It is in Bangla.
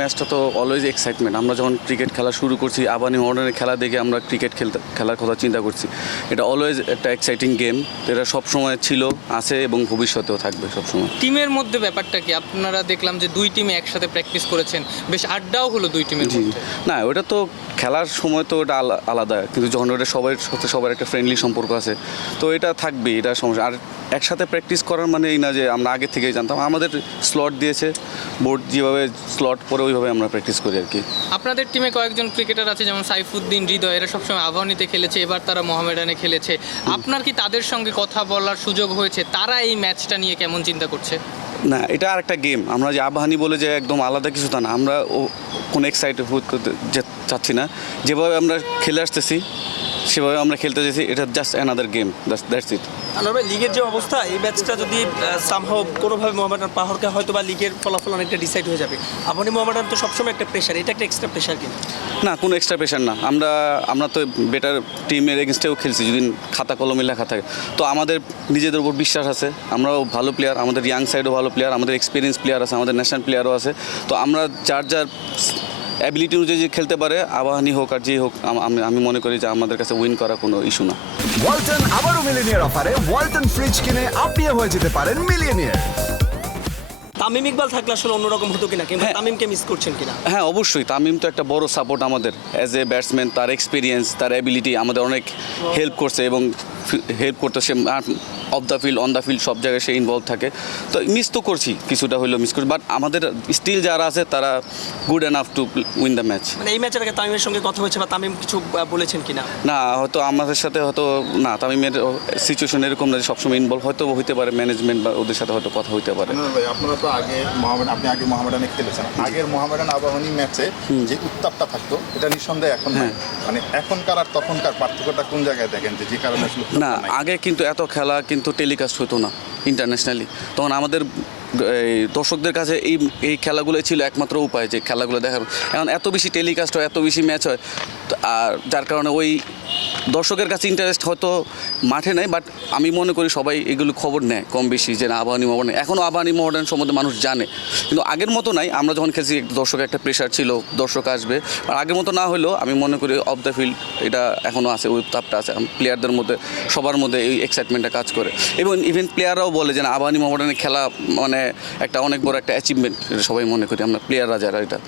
ম্যাচটা তো অলওয়েজ এক্সাইটমেন্ট আমরা যখন ক্রিকেট খেলা শুরু করছি আবানি মডার্নের খেলা দেখে আমরা ক্রিকেট খেলতে খেলার কথা চিন্তা করছি। এটা অলওয়েজ একটা এক্সাইটিং গেম এটা সবসময় ছিল আছে এবং ভবিষ্যতেও থাকবে সবসময়। টিমের মধ্যে ব্যাপারটা কি? আপনারা দেখলাম যে দুই টিমে একসাথে প্র্যাকটিস করেছেন। বেশ আড্ডাও হলো দুই টিমের না ওটা তো খেলার সময় তো ওটা আলা- আলাদা কিন্তু যখন ওটা সবার সাথে সবার একটা ফ্রেন্ডলি সম্পর্ক আছে তো এটা থাকবে এটা সমস্যা। আর একসাথে প্র্যাকটিস করার মানে এই না যে আমরা আগে থেকেই জানতাম আমাদের স্লট দিয়েছে বোর্ড যেভাবে স্লট পরে ওইভাবে আমরা প্র্যাকটিস করি আর কি। আপনাদের টিমে কয়েকজন ক্রিকেটার আছে যেমন সাইফুদ্দিন হৃদয় এরা সবসময় আবাহনীতে খেলেছে এবার তারা মোহামেডানে খেলেছে। আপনার কি তাদের সঙ্গে কথা বলার সুযোগ হয়েছে? তারা এই ম্যাচটা নিয়ে কেমন চিন্তা করছে? না, এটা আর একটা গেম আমরা যে আবাহানি বলে যে একদম আলাদা কিছু তা না, আমরা ও কোনো এক্সাইটেড করতে যে- চাচ্ছি না। যেভাবে আমরা খেলে আসতেছি, সেভাবে আমরা খেলতে চাইছি, এটা just another game that's it Anwar ভাই লিগের যে অবস্থা, এই ম্যাচটা যদি সামহাও কোনোভাবে মোহামেডান পাহরকে হয়তো বা লিগের ফলাফল অনেকটা ডিসাইড হয়ে যাবে। আপনি মোহামেডান তো সবসময় একটা প্রেশার এটা একটা এক্সট্রা প্রেশার কিন্তু। না, কোনো এক্সট্রা প্রেশার না। আমরা আমরা তো বেটার টিমের এগেনস্টেও খেলছি, যদি খাতা কলমে লেখা থাকে। তো আমাদের, নিজেদের উপর বিশ্বাস আছে। আমরাও ভালো প্লেয়ার আমাদের ইয়াং সাইডও ভালো প্লেয়ার আমাদের এক্সপিরিয়েন্স প্লেয়ার আছে, আমাদের ন্যাশনাল প্লেয়ারও আছে। তো আমরা যার যার অ্যাবিলিটি অনুযায়ী যে খেলতে পারে আবাহানি হোক আর যেই হোক আম- আমি মনে করি যে আমাদের কাছে উইন করা কোনো ইস্যু না। ওয়ালটন আবারও মিলিনিয়ার অফারে ওয়ালটন ফ্রিজ কিনে আপনিও হয়ে যেতে পারেন মিলিয়নিয়ার। তামিম ইকবাল থাকলে আসলে অন্যরকম হতো কিনা কিংবা হ্যাঁ। তামিমকে মিস করছেন কিনা? হ্যাঁ অবশ্যই। তামিম তো একটা বড় সাপোর্ট আমাদের অ্যাজ এ ব্যাটসম্যান তার এক্সপিরিয়েন্স তার অ্যাবিলিটি আমাদের অনেক হেল্প করছে এবং হেল্প করতে সে off the field on the field সব জায়গায় সে ইনভলভ থাকে। তো মিস তো করছি কিছুটা হলেও মিস করছি বাট আমাদের স্টিল যারা আছে তারা good enough to win the match মানে এই ম্যাচের আগে তামিমের সঙ্গে কথা হয়েছে বা তামিম কিছু বলেছেন কিনা? না হয়তো আমাদের সাথে হয়তো না তামিমের সিচুয়েশন এরকম না যে সবসময় ইনভলভ হয়তো হইতে পারে ম্যানেজমেন্ট বা ওদের সাথে হয়তো কথা হইতে পারে। আপনারা তো আগে মোহামেডান আপনি আগে মোহামেডানে খেলেছেন। আগের মোহামেডান আবাহনী ম্যাচে যে উত্তাপটা থাকতো এটা নিঃসন্দেহে এখন নাই। মানে এখনকার আর তখনকার পার্থক্যটা কোন জায়গায় দেখেন যে যে কারণে আসলে না আগে কিন্তু এত খেলা কিন্তু টেলিকাস্ট হতো না ইন্টারন্যাশনালি তখন আমাদের এই দর্শকদের কাছে এই এই খেলাগুলোই ছিল একমাত্র উপায় যে খেলাগুলো দেখার। এখন এত বেশি টেলিকাস্ট হয় এত বেশি ম্যাচ হয় আর যার কারণে ওই দর্শকের কাছে ইন্টারেস্ট হয়তো মাঠে নেই বাট আমি মনে করি সবাই এগুলো খবর নেয় কম বেশি, যে না, আবাহনী মহাবান এখনও আবাহনী মহাবান সম্বন্ধে মানুষ জানে। কিন্তু আগের মতো নাই, আমরা যখন খেলছি দর্শকের একটা প্রেশার ছিল, দর্শক আসবে। আর আগের মতো না হলেও আমি মনে করি অফ দ্য ফিল্ড এটা এখনও আছে ওই তাপটা আছে। প্লেয়ারদের মধ্যে, সবার মধ্যে এই এক্সাইটমেন্টটা কাজ করে। এবং ইভেন প্লেয়াররাও বলে যে না, আবাহনী মহাবানের খেলা মানে একটা অনেক বড় একটা অ্যাচিভমেন্ট সবাই মনে করি। আমরা প্লেয়াররা যারা, এটা